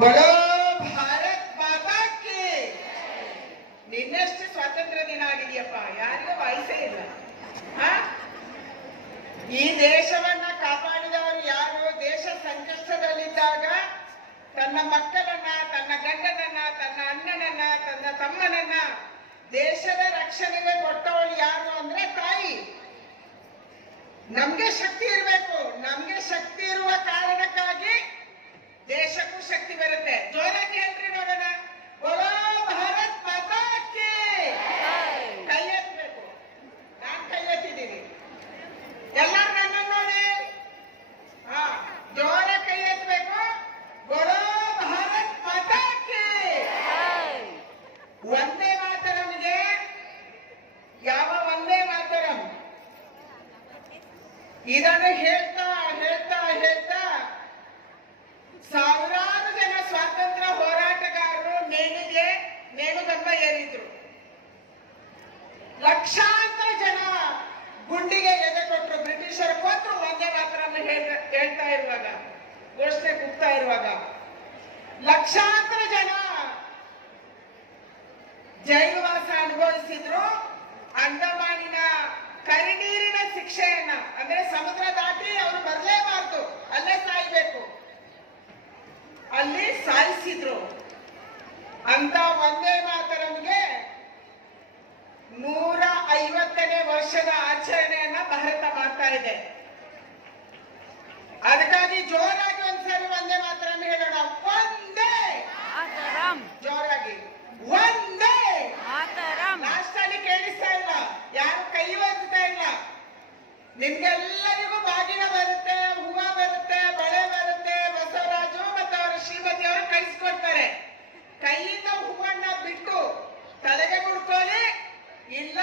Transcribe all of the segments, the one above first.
ಬಡೋ ಭಾರತ್ ಮಾತಾ ಕಿ. ನಿನ್ನೆಷ್ಟು ಸ್ವಾತಂತ್ರ್ಯ ದಿನ ಆಗಿದೆಯಪ್ಪ, ಯಾರಿಗೂ ವಯಸ್ಸೇ ಇಲ್ಲ. ಈ ದೇಶವನ್ನ ಕಾಪಾಡಿದವರು ಯಾರು? ದೇಶ ಸಂಕಷ್ಟದಲ್ಲಿದ್ದಾಗ ತನ್ನ ಮಕ್ಕಳನ್ನ, ತನ್ನ ಗಂಡನನ್ನ, ತನ್ನ ಅಣ್ಣನನ್ನ, ತನ್ನ ತಮ್ಮನನ್ನ ದೇಶದ ರಕ್ಷಣೆಗೆ ಕೊಟ್ಟವಳು ಯಾರು ಅಂದ್ರೆ ತಾಯಿ. ನಮ್ಗೆ ಶಕ್ತಿ ಇರಬೇಕು. ನಮ್ಗೆ ಶಕ್ತಿ ಇರುವ ಕಾರಣಕ್ಕಾಗಿ ದೇಶಕ್ಕೂ ಶಕ್ತಿ ಬರುತ್ತೆ. ಜೋರಾಗಿ ಹೇಳ್ರಿ ನೋಡೋಣ, ಬೋಲೋ ಭಾರತ್ ಮಾತಾ ಕಿ. ಕೈ ಎತ್ತಬೇಕು. ನಾನ್ ಕೈ ಎತ್ತಿದ್ದೀನಿ, ಎಲ್ಲರೂ ನನ್ನ ನೋಡಿ. ಜೋರ ಕೈ ಎತ್ತಬೇಕು. ಬೋಲೋ ಭಾರತ್ ಮಾತಾ ಕಿ. ಒಂದೇ ಮಾತರಮ್ಗೆ ಯಾವ ಒಂದೇ ಮಾತರಂ ಇದನ್ನು ಹೇಳ್ತಾ ಹೇಳ್ತಾ ಹೇಳ್ತಾ ಸಾವಿರಾರು ಜನ ಸ್ವಾತಂತ್ರ್ಯ ಹೋರಾಟಗಾರರು ನೇಣುಗಂಬ ಏರಿದ್ರು. ಲಕ್ಷಾಂತರ ಜನ ಗುಂಡಿಗೆ ಎದೆ ಕೊಟ್ಟರು. ಬ್ರಿಟಿಷರು ಕೊಟ್ಟರು ಒಂದೇ ಮಾತರನ್ನು ಹೇಳ್ತಾ ಇರುವಾಗ, ಘೋಷಣೆ ಕೂಗ್ತಾ ಇರುವಾಗ ಲಕ್ಷಾಂತರ ಜನ ಜೈಲುವಾಸ ಅನುಭವಿಸಿದ್ರು. ಅಂಡಮಾನಿನ ಕರಿನೀರಿನ ಶಿಕ್ಷೆಯನ್ನ, ಅಂದ್ರೆ ಸಮುದ್ರ ದಾಟಿ ಅವರು ಬರಲೇಬಾರ್ದು, ಅಲ್ಲೇ ಸಾಯ್ಬೇಕು, ಅಲ್ಲಿ ಸಾಯಿಸಿದ್ರು. ಅಂತ ಒಂದೇ ಮಾತರಮ್ಗೆ 150ನೇ ವರ್ಷದ ಆಚರಣೆಯನ್ನ ಭಾರತ ಮಾಡ್ತಾ ಇದೆ. ಅದಕ್ಕಾಗಿ ಜೋರಾಗಿ ಒಂದ್ಸರಿ ಒಂದೇ ಮಾತರಂ ಹೇಳೋಣ. ಒಂದೇ ಮಾತರಂ. ಜೋರಾಗಿ ಒಂದೇ ಮಾತರಂ. ಲಾಸ್ಟ್ ಅಲ್ಲಿ ಕೇಳಿಸ್ತಾ ಇಲ್ಲ, ಯಾರು ಕೈ ಒತ್ತಾ ಇಲ್ಲ. ನಿಮ್ಗೆಲ್ಲರಿಗೂ ಬಾಗಿನ ಬರುತ್ತೆ, ಹೂವ ಬರುತ್ತೆ, ಬಳೆ ಬರುತ್ತೆ. ಬಸವರಾಜು ಮತ್ತು ಅವರ ಶ್ರೀಮತಿ ಅವರು ಕಳಿಸ್ಕೊಡ್ತಾರೆ. ಕೈಯಿಂದ ಹೂವನ್ನ ಬಿಟ್ಟು ತಲೆಗೆ ಮುಡ್ಕೊಳ್ಳಿ, ಇಲ್ಲ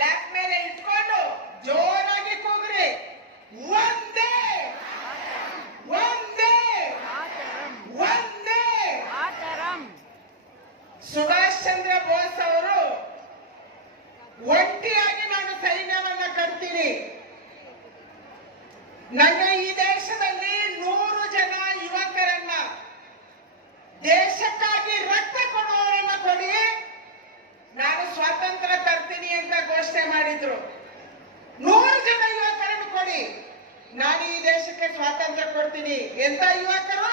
ಲ್ಯಾಪ್ ಮೇಲೆ ಇಟ್ಕೊಂಡು ಜೋರಾಗಿ ಕೂಗ್ರಿ. ಒಂದೇ ಒಂದೇ ಒಂದೇ ಮಾತರಂ. ಸುಭಾಷ್ ಚಂದ್ರ ಬೋಸ್ ಅವರು ಒಂಟಿಯಾಗಿ ನಾನು ಸೈನ್ಯವನ್ನ ಕಟ್ತೀನಿ, ನನ್ನ ಈ ದೇಶದಲ್ಲಿ 100 ಜನ ಯುವಕರನ್ನ ದೇಶಕ್ಕಾಗಿ ರಕ್ತ ಕೊಡುವವರನ್ನ ಕೊಡಿ, ನಾನು ಸ್ವಾತಂತ್ರ್ಯ ತರ್ತೀನಿ ಅಂತ ಘೋಷಣೆ ಮಾಡಿದ್ರು. 100 ಜನ ಯುವಕರನ್ನು ಕೊಡಿ, ನಾನು ಈ ದೇಶಕ್ಕೆ ಸ್ವಾತಂತ್ರ್ಯ ಕೊಡ್ತೀನಿ. ಎಂತ ಯುವಕರು?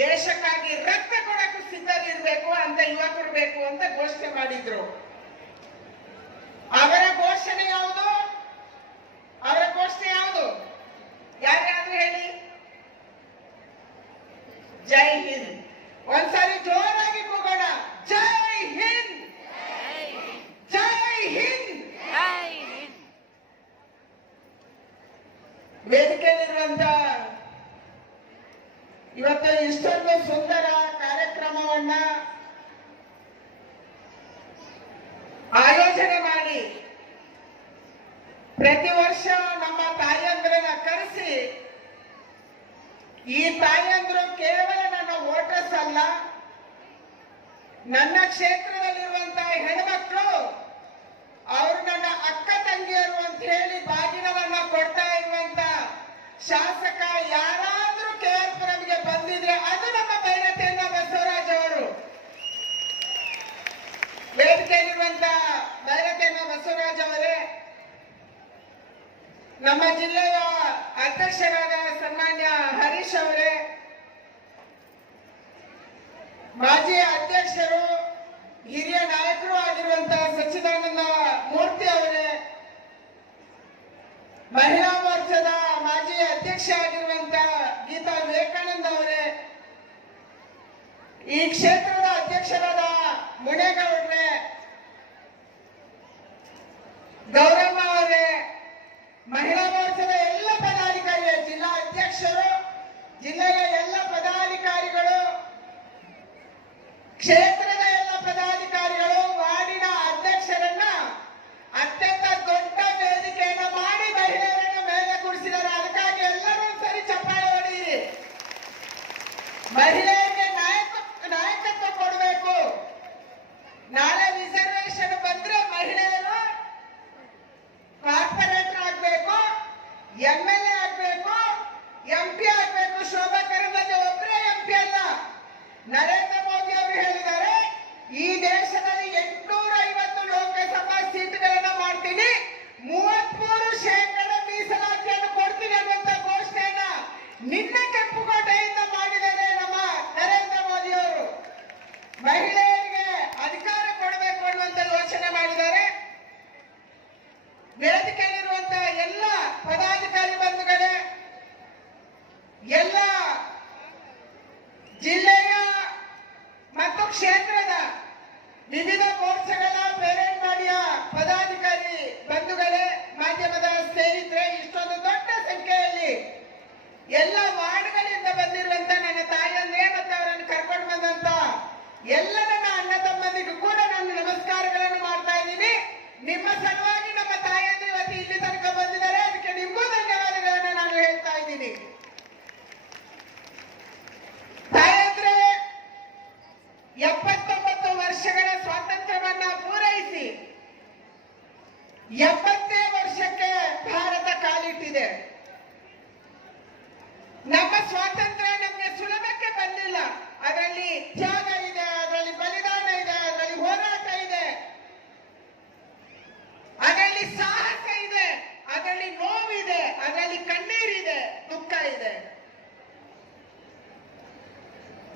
ದೇಶಕ್ಕಾಗಿ ರಕ್ತ ಕೊಡಕ್ಕೆ ಸಿದ್ಧರಿರ್ಬೇಕು ಅಂತ ಯುವಕರು ಬೇಕು ಅಂತ ಘೋಷಣೆ ಮಾಡಿದ್ರು. ಅವರ ಘೋಷಣೆ ಯಾವುದು? ಅವರ ಘೋಷಣೆ ಯಾವುದು? ಯಾರ್ಯಾರು ಹೇಳಿ? ಜೈ ಹಿಂದ್. ಒಂದ್ಸಾರಿ ಜೋರಾಗಿ ಕೂಗೋಣ. ಜೈ ಹಿಂದ್, ಜೈ ಹಿಂದ್. ವೇದಿಕೆಯಲ್ಲಿರುವಂತ ಇವತ್ತು ಇಷ್ಟೊಂದು ಸುಂದರ ಕಾರ್ಯಕ್ರಮವನ್ನ ಆಯೋಜನೆ ಮಾಡಿ ಪ್ರತಿ ವರ್ಷ ನಮ್ಮ ತಾಯಂದ್ರನ್ನ ಕರೆಸಿ, ಈ ತಾಯಂದ್ರು ಕೇವಲ ನನ್ನ ವೋಟರ್ಸ್ ಅಲ್ಲ, ನನ್ನ ಕ್ಷೇತ್ರದಲ್ಲಿರುವಂತಹ ಹೆಣ್ಮಕ್ಳು, ಅವರು ನನ್ನ ಅಕ್ಕ ತಂಗಿಯರು ಅಂತ ಹೇಳಿ ಬಾಗಿನವನ್ನ ಕೊಡ್ತಾ ಇರುವಂತ ಶಾಸಕ ಯಾರಾದ್ರೂ KR-ಪುರಂಗೆ ಬಂದಿದ್ರೆ ಅದು ನಮ್ಮ ಬೈರತಿಯನ್ನ ಬಸವರಾಜ್ ಅವರು. ವೇದಿಕೆಯಲ್ಲಿರುವಂತ ಬೈರತಿಯನ್ನ ಬಸವರಾಜ್ ಅವರೇ, ನಮ್ಮ ಜಿಲ್ಲೆಯ ಅಧ್ಯಕ್ಷರಾದ ಸನ್ಮಾನ್ಯ ಹರೀಶ್ ಅವರೇ, ಮಾಜಿ ಅಧ್ಯಕ್ಷರು ಹಿರಿಯ ನಾಯಕರು ಆಗಿರುವಂತಹ ಸಚ್ಚಿದಾನಂದ ಮೂರ್ತಿ ಅವರೇ, ಮಹಿಳಾ ಮೋರ್ಚಾದ ಮಾಜಿ ಅಧ್ಯಕ್ಷ ಆಗಿರುವಂತಹ ಗೀತಾ ವಿವೇಕಾನಂದ ಅವರೇ, ಈ ಕ್ಷೇತ್ರದ ಅಧ್ಯಕ್ಷರಾದ ಮುನೇಗೌಡ್ರೆ, ಗೌರಮ್ಮ ಅವರೇ, ಮಹಿಳಾ ಮೋರ್ಚಾದ ಎಲ್ಲ ಪದಾಧಿಕಾರಿ, ಜಿಲ್ಲಾ ಅಧ್ಯಕ್ಷರು, ಜಿಲ್ಲೆಯ ಎಲ್ಲ ಪದಾಧಿಕಾರಿಗಳು, ಕ್ಷೇತ್ರದ ಎಲ್ಲ ಪದಾಧಿಕಾರಿಗಳು, ವಾರ್ಡಿನ ಅಧ್ಯಕ್ಷರನ್ನ ಅತ್ಯಂತ ದೊಡ್ಡ ವೇದಿಕೆಯನ್ನು ಮಾಡಿ ಮಹಿಳೆಯರನ್ನು ಮೇಲೆ ಕೂಡಿಸಿದ್ದಾರೆ. ಅದಕ್ಕಾಗಿ ಎಲ್ಲರೂ ಒಂದ್ಸರಿ ಚಪ್ಪಾಳೆ ಹೊಡೆಯಿರಿ. ಮಹಿಳೆಯರಿಗೆ ನಾಯಕತ್ವ ಕೊಡಬೇಕು. ನಾಳೆ ನಿಮ್ಮ ಸಲುವಾಗಿ ನಮ್ಮ ತಾಯಂದ್ರೆ ಇವತ್ತು ಇಲ್ಲಿ ತನಕ ಬಂದಿದ್ದಾರೆ. ಅದಕ್ಕೆ ನಿಮಗೂ ಧನ್ಯವಾದಗಳನ್ನ ನಾನು ಹೇಳ್ತಾ ಇದ್ದೀನಿ. ತಾಯಂದ್ರೆ 79 ವರ್ಷಗಳ ಸ್ವಾತಂತ್ರ್ಯವನ್ನ ಪೂರೈಸಿ 70ನೇ ವರ್ಷಕ್ಕೆ ಭಾರತ ಕಾಲಿಟ್ಟಿದೆ. ನಮ್ಮ ಸ್ವಾತಂತ್ರ್ಯ ನಮಗೆ ಸುಲಭಕ್ಕೆ ಬಂದಿಲ್ಲ. ಅದರಲ್ಲಿ ತ್ಯಾಗ ಇದೆ, ಅದರಲ್ಲಿ ಬಲಿದಾನ ಇದೆ, ಅದರಲ್ಲಿ ಹೋರಾಟ ಇದೆ, ಅದರಲ್ಲಿ ಸಾಹಸ ಇದೆ, ಅದರಲ್ಲಿ ನೋವಿದೆ, ಅದರಲ್ಲಿ ಕಣ್ಣೀರಿದೆ, ದುಃಖ ಇದೆ.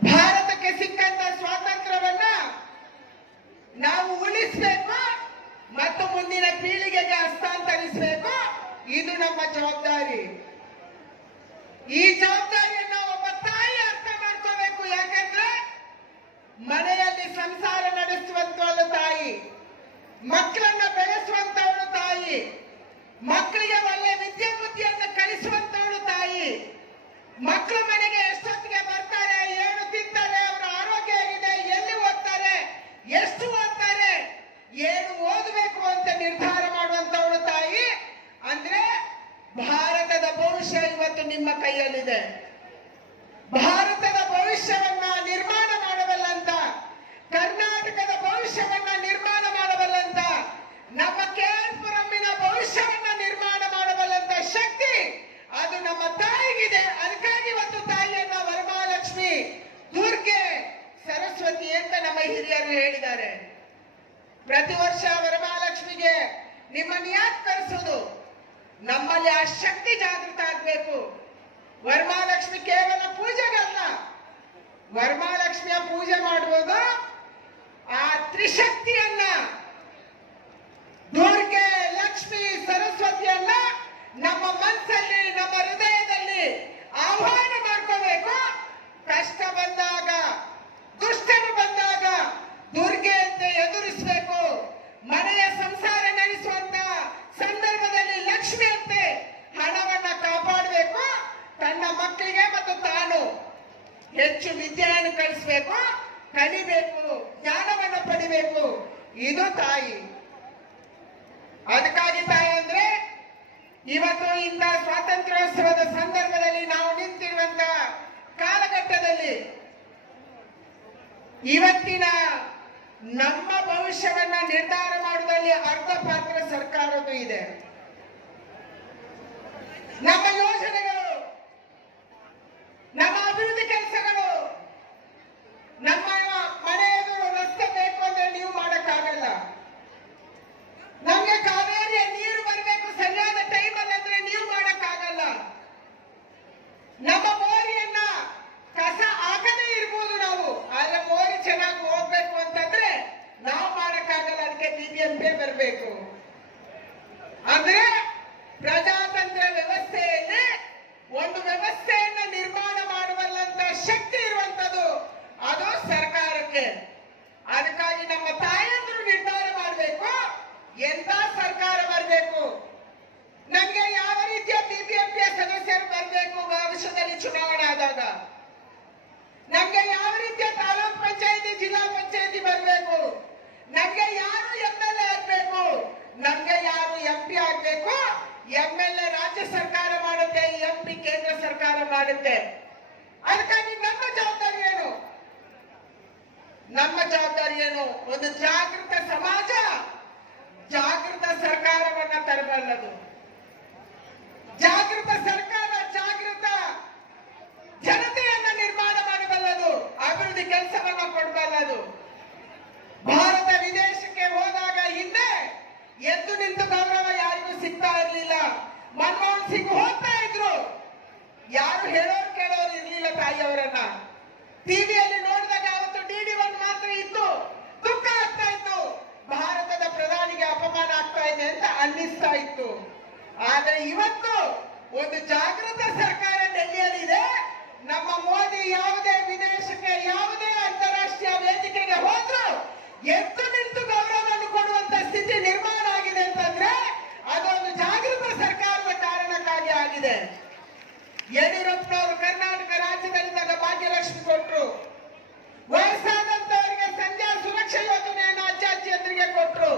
ಭಾರತಕ್ಕೆ ಸಿಕ್ಕಂತ ಸ್ವಾತಂತ್ರ್ಯವನ್ನ ನಾವು ಉಳಿಸಬೇಕು ಮತ್ತು ಮುಂದಿನ ಪೀಳಿಗೆಗೆ ಹಸ್ತಾಂತರಿಸಬೇಕು. ಇದು ನಮ್ಮ ಜವಾಬ್ದಾರಿ. ಈ ಜವಾಬ್ದಾರಿಯನ್ನು ಒಬ್ಬ ತಾಯಿ ಅರ್ಥ ಮಾಡ್ಕೋಬೇಕು. ಯಾಕಂದ್ರೆ ಮನೆಯಲ್ಲಿ ಸಂಸಾರ ನಡೆಸುವಂತವಳು ತಾಯಿ, ಮಕ್ಕಳನ್ನ ಬೆಳೆಸುವಂತವಳು ತಾಯಿ, ಮಕ್ಕಳಿಗೆ ಒಳ್ಳೆ ವಿದ್ಯೆ ಬುದ್ಧಿಯನ್ನು ಕಲಿಸುವಂತವಳು ತಾಯಿ. ಮಕ್ಕಳು ಮನೆಗೆ ಎಷ್ಟೊತ್ತಿಗೆ ಬರ್ತಾರೆ, ಏನು ತಿಂತಾರೆ, ಅವರ ಆರೋಗ್ಯ ಹೇಗಿದೆ, ಎಲ್ಲಿ ಓದ್ತಾರೆ, ಎಷ್ಟು ಓದ್ತಾರೆ, ಏನು ಓದಬೇಕು ಅಂತ ನಿರ್ಧಾರ ಮಾಡುವಂತವಳು ತಾಯಿ. ಅಂದ್ರೆ ಭಾರತದ ಭವಿಷ್ಯ ಇವತ್ತು ನಿಮ್ಮ ಕೈಯಲ್ಲಿದೆ. ಭಾರತದ ಭವಿಷ್ಯವನ್ನ ನಿರ್ಮಾಣ ಮಾಡಬಲ್ಲಂತ, ಕರ್ನಾಟಕದ ಭವಿಷ್ಯವನ್ನ ನಿರ್ಮಾಣ ಮಾಡಬಲ್ಲಂತ, ನಮ್ಮ ಕೇರಳಪುರಮಿನ ಭವಿಷ್ಯವನ್ನ ನಿರ್ಮಾಣ ಮಾಡಬಲ್ಲಂತ ಶಕ್ತಿ ಅದು ನಮ್ಮ ತಾಯಿಗಿದೆ. ಅದಕ್ಕಾಗಿ ಇವತ್ತು ತಾಯಿಯನ್ನ ವರಮಹಾಲಕ್ಷ್ಮಿ, ದುರ್ಗೆ, ಸರಸ್ವತಿ ಅಂತ ನಮ್ಮ ಹಿರಿಯರು ಹೇಳಿದ್ದಾರೆ. ಪ್ರತಿ ವರ್ಷ ವರಮಹಾಲಕ್ಷ್ಮಿಗೆ ನಿಮ್ಮನ್ನು ಯಾಕೆ ಕರೆಸೋದು? ನಮ್ಮಲ್ಲಿ ಆ ಶಕ್ತಿ ಜಾಗೃತ ಆಗ್ಬೇಕು. ವರಮಹಾಲಕ್ಷ್ಮಿ ಕೇವಲ ಪೂಜೆಗಲ್ಲ. ವರಮಹಾಲಕ್ಷ್ಮಿಯ ಪೂಜೆ ಮಾಡುವುದು ಆ ತ್ರಿಶಕ್ತಿಯನ್ನ, ದುರ್ಗೆ, ಲಕ್ಷ್ಮಿ, ಸರಸ್ವತಿಯನ್ನ ನಮ್ಮ ಮನಸ್ಸಲ್ಲಿ, ನಮ್ಮ ಹೃದಯದಲ್ಲಿ ಆಹ್ವಾನ ಮಾಡ್ಕೋಬೇಕು. ಕಷ್ಟ ಬಂದಾಗ, ದುಷ್ಟರು ಬಂದಾಗ ದುರ್ಗೆಯಂತೆ ಎದುರಿಸಬೇಕು. ಮನೆಯ ಸಂಸಾರ ನಡೆಸುವಂತ ಸಂದರ್ಭದಲ್ಲಿ ಲಕ್ಷ್ಮಿಯಂತೆ ಹಣವನ್ನ ಕಾಪಾಡಬೇಕು. ತನ್ನ ಮಕ್ಕಳಿಗೆ ಮತ್ತು ತಾನು ಹೆಚ್ಚು ವಿದ್ಯೆಯನ್ನು ಕಲಿಸಬೇಕು, ಕಲಿಬೇಕು, ಜ್ಞಾನವನ್ನು ಪಡಿಬೇಕು. ಇದು ತಾಯಿ. ಅದಕ್ಕಾಗಿ ತಾಯಿ ಅಂದ್ರೆ ಇವತ್ತು ಇಂಥ ಸ್ವಾತಂತ್ರ್ಯೋತ್ಸವದ ಸಂದರ್ಭದಲ್ಲಿ ನಾವು ನಿಂತಿರುವಂತ ಕಾಲಘಟ್ಟದಲ್ಲಿ ಇವತ್ತಿನ ನಮ್ಮ ಭವಿಷ್ಯವನ್ನ ನಿರ್ಧಾರ ಮಾಡುವುದರಲ್ಲಿ ಅರ್ಧ ಪಾತ್ರ ಸರ್ಕಾರದ್ದು ಇದೆ. ನಮ್ಮ ಯೋಜನೆಗಳು, ನಮ್ಮ ಅಭಿವೃದ್ಧಿ ಕೆಲಸಗಳು, ನಮ್ಮ ಮನೆ ಎದುರು ರಸ್ತೆ ಬೇಕು ಅಂದ್ರೆ ನೀವು ಮಾಡಕ್ಕಾಗಲ್ಲ. ನಮ್ಗೆ ಕಾವೇರಿಯ ನೀರು ಬರಬೇಕು ಸರಿಯಾದ ಟೈಮಲ್ಲಿ ಅಂದ್ರೆ ನೀವು ಮಾಡಕ್ಕಾಗಲ್ಲ. ನಮ್ಮ ಮೋರಿಯನ್ನ ಕಸ ಹಾಕದೇ ಇರ್ಬೋದು ನಾವು, ಆದ್ರೆ ಮೋರಿ ಚೆನ್ನಾಗಿ ಹೋಗ್ಬೇಕು ಅಂತಂದ್ರೆ ನಾವು ಮಾಡಕ್ಕಾಗಲ್ಲ. ಅದಕ್ಕೆ ಬಿಬಿಎಂಪಿ ಬರಬೇಕು. ಅಂದ್ರೆ ಪ್ರಜಾತಂತ್ರ ವ್ಯವಸ್ಥೆಯಲ್ಲಿ ಒಂದು ವ್ಯವಸ್ಥೆಯನ್ನ ನಿರ್ಮಾಣ ಮಾಡುವಲ್ಲಂತ ಶಕ್ತಿ ಇರುವಂತದ್ದು ಅದು ಸರ್ಕಾರಕ್ಕೆ. ಅದಕ್ಕಾಗಿ ನಮ್ಮ ತಾಯಂದ್ರು ನಿರ್ಧಾರ ಮಾಡಬೇಕು ಎಂತ ಸರ್ಕಾರ ಬರಬೇಕು, ನಮ್ಗೆ ಯಾವ ರೀತಿಯ ಬಿಬಿಎಂಪಿಯ ಸದಸ್ಯರು ಬರಬೇಕು, ಭವಿಷ್ಯದಲ್ಲಿ ಚುನಾವಣೆ ಆದಾಗ ನಮ್ಗೆ ಯಾವ ರೀತಿಯ ತಾಲೂಕ್ ಪಂಚಾಯತಿ, ಜಿಲ್ಲಾ ಪಂಚಾಯತಿ ಬರಬೇಕು, ನಮ್ಗೆ ಯಾರು MLA ಆಗ್ಬೇಕು, ನಮ್ಗೆ ಯಾರು MP ಆಗ್ಬೇಕು. MLA ರಾಜ್ಯ ಸರ್ಕಾರ ಮಾಡುತ್ತೆ, MP ಕೇಂದ್ರ ಸರ್ಕಾರ ಮಾಡುತ್ತೆ. ಅದಕ್ಕಾಗಿ ನಮ್ಮ ಜವಾಬ್ದಾರಿ ಏನು? ನಮ್ಮ ಜವಾಬ್ದಾರಿ ಏನು? ಒಂದು ಜಾಗೃತ ಸಮಾಜ, ಜಾಗೃತ ಸರ್ಕಾರವನ್ನ ತರಬಲ್ಲದು. ಜಾಗೃತ ಸರ್ಕಾರ, ಜಾಗೃತ ಜನತೆಯನ್ನ ನಿರ್ಮಾಣ ಮಾಡಬಲ್ಲದು, ಅಭಿವೃದ್ಧಿ ಕೆಲಸವನ್ನ ಕೊಡಬಲ್ಲದು. ಭಾರತ ವಿದೇಶಕ್ಕೆ ಹೋದಾಗ ಹಿಂದೆ ಎದ್ದು ನಿಂತು ಗೌರವ ಯಾರಿಗೂ ಸಿಗ್ತಾ ಇರಲಿಲ್ಲ. ಮನಮೋಹನ್ ಸಿಂಗ್ ಹೋಗ್ತಾ ಇದ್ರು, ಯಾರು ಹೇಳೋರು ಕೇಳೋರು ಇರ್ಲಿಲ್ಲ ತಾಯಿಯವರನ್ನ. ಟಿವಿಯಲ್ಲಿ ನೋಡಿದಾಗ ಅವತ್ತು DD1 ಮಾತ್ರ ಇತ್ತು, ದುಃಖ ಆಗ್ತಾ ಇತ್ತು. ಭಾರತದ ಪ್ರಧಾನಿಗೆ ಅಪಮಾನ ಆಗ್ತಾ ಇದೆ ಅಂತ ಅನ್ನಿಸ್ತಾ ಇತ್ತು. ಆದ್ರೆ ಇವತ್ತು ಒಂದು ಜಾಗೃತ ಸರ್ಕಾರ ಡೆಲ್ಲಿಯಲ್ಲಿದೆ. ನಮ್ಮ ಮೋದಿ ಯಾವುದೇ ವಿದೇಶಕ್ಕೆ, ಯಾವುದೇ ಅಂತಾರಾಷ್ಟ್ರೀಯ ವೇದಿಕೆಗೆ ಹೋದ್ರು ಎದ್ದು ನಿಂತು ಗೌರವವನ್ನು ಕೊಡುವಂತ ಸ್ಥಿತಿ ನಿರ್ಮಾಣ ಆಗಿದೆ ಅಂತಂದ್ರೆ ಅದೊಂದು ಜಾಗೃತ ಸರ್ಕಾರದ ಕಾರಣಕ್ಕಾಗಿ ಆಗಿದೆ. ಯಡಿಯೂರಪ್ಪನವರು ಕರ್ನಾಟಕ ರಾಜ್ಯದಲ್ಲಿದ್ದಾಗ ಭಾಗ್ಯಲಕ್ಷ್ಮಿ ಕೊಟ್ರು, ವಯಸ್ಸಾದಂತವರಿಗೆ ಸಂಧ್ಯಾ ಸುರಕ್ಷಾ ಯೋಜನೆಯನ್ನು ಅಜ್ಜ ಅಜ್ಜಿಯಂದ್ರಿಗೆ ಕೊಟ್ರು.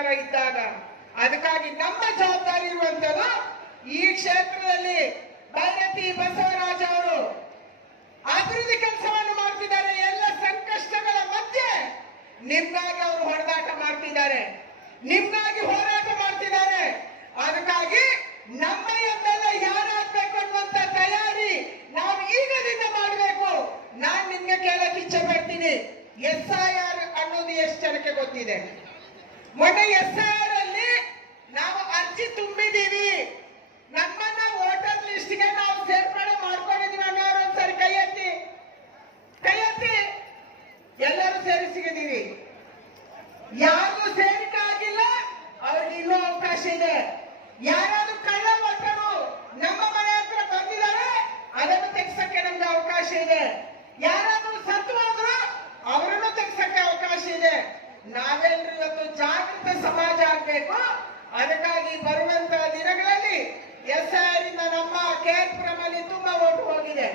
ಸರ್ಕಾರ ಇದ್ದಾಗ. ಅದಕ್ಕಾಗಿ ನಮ್ಮ ಜವಾಬ್ದಾರಿ ಇರುವಂತದ್ದು ಈ ಕ್ಷೇತ್ರದಲ್ಲಿ ಭೈರತಿ ಬಸವರಾಜ್ ಅವರು ಅಭಿವೃದ್ಧಿ ಕೆಲಸವನ್ನು ಮಾಡ್ತಿದ್ದಾರೆ. ಎಲ್ಲ ಸಂಕಷ್ಟಗಳ ಮಧ್ಯೆ ನಿಮ್ಗಾಗಿ ಅವರು ಹೊಡೆದಾಟ ಮಾಡ್ತಿದ್ದಾರೆ, ನಿಮ್ಗಾಗಿ ಹೋರಾಟ ಮಾಡ್ತಿದ್ದಾರೆ. ಅದಕ್ಕಾಗಿ ನಮ್ಮ ಎಂಬೆಲ್ಲ ಯಾರಾಗಬೇಕು ಅನ್ನುವಂತ ತಯಾರಿ ನಾವು ಈಗದಿಂದ ಮಾಡಬೇಕು. ನಾನ್ ನಿಮ್ಗೆ ಕೇಳಕ್ ಇಚ್ಛೆ ಪಡ್ತೀನಿ, SIR ಅನ್ನೋದು ಎಷ್ಟು ಜನಕ್ಕೆ ಗೊತ್ತಿದೆ? ಮೊನ್ನೆ SIR ಅಲ್ಲಿ ನಾವು ಅರ್ಜಿ ತುಂಬಿದೀವಿ, ನಮ್ಮನ್ನ ವೋಟರ್ ಲಿಸ್ಟ್ಗೆ ನಾವು ಸೇರ್ಪಡೆ ಮಾಡ್ಕೊಂಡಿದೀವಿ ಅನ್ನೋರು ಒಂದ್ಸರಿ ಕೈ ಎತ್ತಿ, ಕೈ ಎತ್ತಿ. ಎಲ್ಲರೂ ಸೇರಿಸಿದ್ದೀವಿ. ಯಾರಿಗೂ ಸೇರಿಕೆ ಆಗಿಲ್ಲ, ಅವ್ರಿಗೆ ಇನ್ನೂ ಅವಕಾಶ ಇದೆ. ಯಾರಾದ್ರೂ ಕಳ್ಳ ವೋಟರು ನಮ್ಮ ಮನೆ ಹತ್ರ ಬಂದಿದ್ದಾರೆ, ಅದನ್ನು ತೆಗ್ಸಕ್ಕೆ ನಮ್ಗೆ ಅವಕಾಶ ಇದೆ. ಯಾರಾದ್ರೂ ಸತ್ತು ಹೋದ್ರು ಅವರನ್ನು ತೆಗ್ಸಕ್ಕೆ ಅವಕಾಶ ಇದೆ. ನಾವೆಲ್ಲರೂ ಇವತ್ತು ಜಾಗೃತ ಸಮಾಜ ಆಗ್ಬೇಕು. ಅದಕ್ಕಾಗಿ ಬರುವಂತ ದಿನಗಳಲ್ಲಿ SIR ಇಂದ ನಮ್ಮ KR ಅಲ್ಲಿ ತುಂಬಾ ಓಟು ಹೋಗಿದೆ.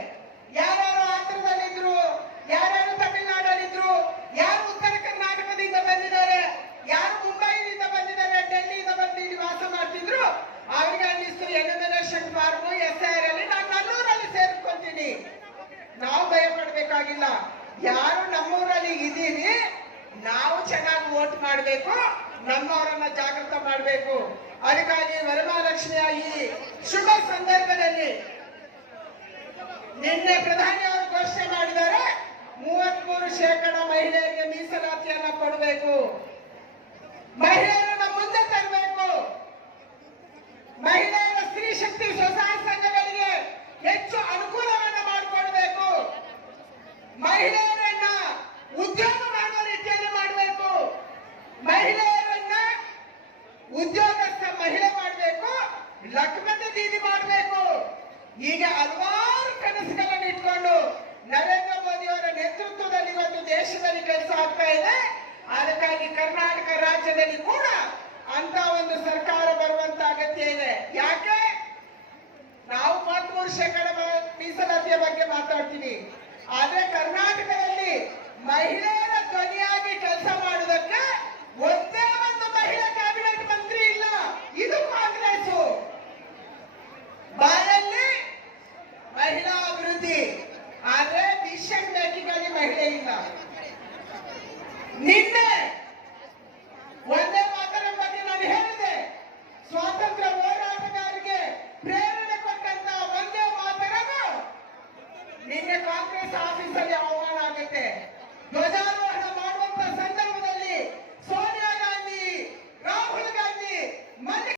ಯಾರ್ಯಾರು ಆಂಧ್ರದಲ್ಲಿದ್ರು, ಯಾರ್ಯಾರು ತಮಿಳುನಾಡಲ್ಲಿದ್ರು, ಯಾರು ಉತ್ತರ ಕರ್ನಾಟಕದಿಂದ ಬಂದಿದ್ದಾರೆ, ಯಾರು ಮುಂಬೈನಿಂದ ಬಂದಿದ್ದಾರೆ, ಡೆಲ್ಲಿಯಿಂದ ಬಂದು ಇಲ್ಲಿ ವಾಸ ಮಾಡ್ತಿದ್ರು, ಅವ್ರಿಗೆ ಅನ್ನಿಸ್ತು ಎಲಿಮಿನೇಷನ್ ಫಾರ್ಮ್ SIR ಅಲ್ಲಿ ನಾನು ನನ್ನೂರಲ್ಲಿ ಸೇರ್ಕೊಂತೀನಿ. ನಾವು ಭಯ ಪಡ್ಬೇಕಾಗಿಲ್ಲ. ಯಾರು ನಮ್ಮೂರಲ್ಲಿ ಇದ್ದೀವಿ, ನಾವು ಚೆನ್ನಾಗಿ ವೋಟ್ ಮಾಡಬೇಕು, ನಮ್ಮವರನ್ನ ಜಾಗೃತ ಮಾಡಬೇಕು. ಅದಕ್ಕಾಗಿ ವರಮಹಾಲಕ್ಷ್ಮಿಯ ಈ ಶುಭ ಸಂದರ್ಭದಲ್ಲಿ ನಿನ್ನೆ ಪ್ರಧಾನಿ ಅವರು ಘೋಷಣೆ ಮಾಡಿದ್ದಾರೆ, 33% ಮಹಿಳೆಯರಿಗೆ ಮೀಸಲಾತಿಯನ್ನ ಕೊಡಬೇಕು, ಮಹಿಳೆಯರನ್ನ ಮುಂದೆ ತರಬೇಕು, ಮಹಿಳೆಯರ ಸ್ತ್ರೀ ಶಕ್ತಿ ಸ್ವಸಹಾಯ ಸಂಘಗಳಿಗೆ ಹೆಚ್ಚು ಅನುಕೂಲವನ್ನು ಮಾಡಿಕೊಡ್ಬೇಕು, ಮಹಿಳೆಯರನ್ನ ಉದ್ಯೋಗ ಮಾಡುವ ರೀತಿಯಲ್ಲಿ ಮಾಡಬೇಕು, ಮಹಿಳೆಯರನ್ನ ಉದ್ಯೋಗಸ್ಥ ಮಹಿಳೆ ಮಾಡಬೇಕು, ಲಕ್ಷ್ಮತಿ ದೀದಿ ಮಾಡಬೇಕು. ಈಗ ಹಲವಾರು ಕನಸುಗಳನ್ನು ಇಟ್ಕೊಂಡು ನರೇಂದ್ರ ಮೋದಿ ಅವರ ನೇತೃತ್ವದಲ್ಲಿ ಇವತ್ತು ದೇಶದಲ್ಲಿ ಕೆಲಸ ಆಗ್ತಾ ಇದೆ. ಅದಕ್ಕಾಗಿ ಕರ್ನಾಟಕ ರಾಜ್ಯದಲ್ಲಿ ಕೂಡ ಅಂತ ಒಂದು ಸರ್ಕಾರ ಬರುವಂತ ಅಗತ್ಯ ಇದೆ. ಯಾಕೆ ನಾವು 33% ಮೀಸಲಾತಿಯ ಬಗ್ಗೆ ಮಾತಾಡ್ತೀವಿ, ಆದ್ರೆ ಕರ್ನಾಟಕದಲ್ಲಿ ಮಹಿಳೆಯರ ಧ್ವನಿಯಾಗಿ ಕೆಲಸ ಮಾಡುವುದಕ್ಕೆ ಒಂದೇ ಒಂದು ಮಹಿಳಾ ಕ್ಯಾಬಿನೆಟ್ ಮಂತ್ರಿ ಇಲ್ಲ. ಇದು ಕಾಂಗ್ರೆಸ್ ಬಾಯಲ್ಲಿ ಮಹಿಳಾ ಅಭಿವೃದ್ಧಿ, ಆದ್ರೆ ಡಿಸಿಷನ್ ಮೇಕಿಂಗ್ ಅಲ್ಲಿ ಮಹಿಳೆ ಇಲ್ಲ. ನಿನ್ನೆ ಒಂದೇ ಮಾತರ ಬಗ್ಗೆ ನಾನು ಹೇಳಿದೆ, ಸ್ವಾತಂತ್ರ್ಯ ಹೋರಾಟಗಾರರಿಗೆ ಪ್ರೇರಣೆ ಕೊಟ್ಟಂತ ಒಂದೇ ಮಾತರನ್ನು ನಿನ್ನೆ ಕಾಂಗ್ರೆಸ್ ಆಫೀಸಲ್ಲಿ